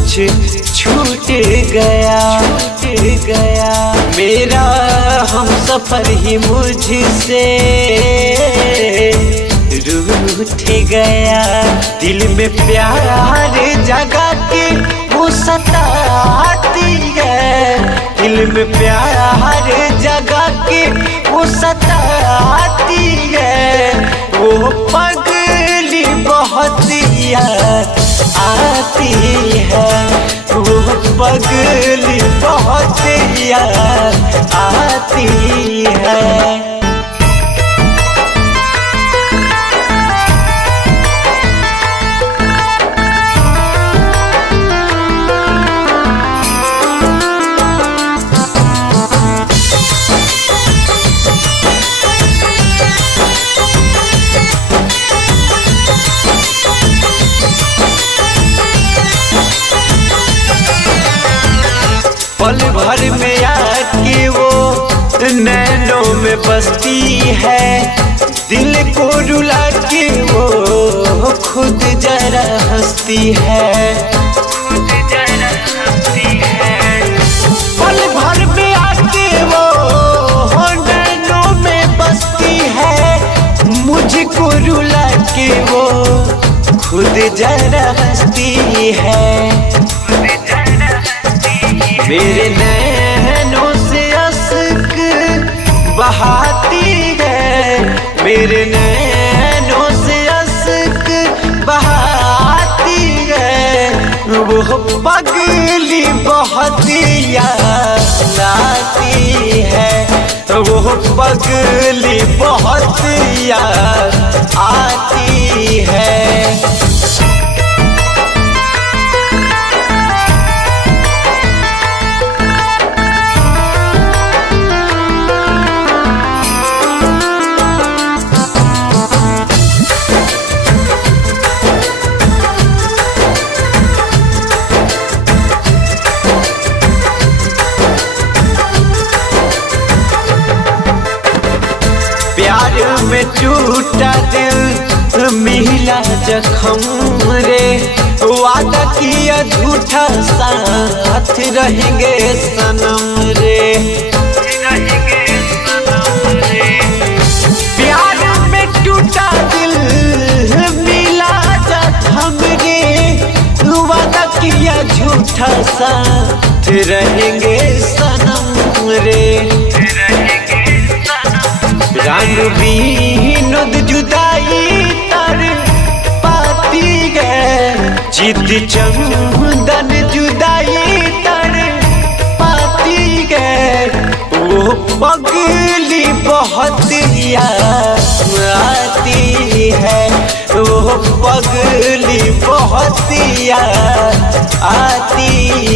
कुछ छूट गया मेरा हम सफर ही मुझसे रूठ गया। दिल में प्यार जगा के वो सताती है, दिल में प्यार जगा के वो सताती है। वो पगली बहुत याद आती है, वो पगली बहुत याद आती है। पल भर में आके वो नैनों में बसती है, दिल को रुला के वो खुद जरा हंसती है। पल भर में आके वो नैनों में बसती है, मुझको रुला के वो खुद जरा हंसती है। मेरे नैनों से अश्क बहाती है, मेरे नैनों से अश्क बहाती है। वो पगली बहुत याद आती है, वो पगली बहुत याद आती है। प्यार में टूटा दिल मिला जख्म रे, वादा किया झूठा साथ रहेंगे सनम रे। प्यार में टूटा दिल मिला जख्म रे, वादा किया झूठा साथ रहेंगे सनम रे। रंग विनोद जुदाई तर पाती है, चित चंदन जुदाई तर पाती है। वो पगली बहुत याद आती है, वो पगली बहुत याद आती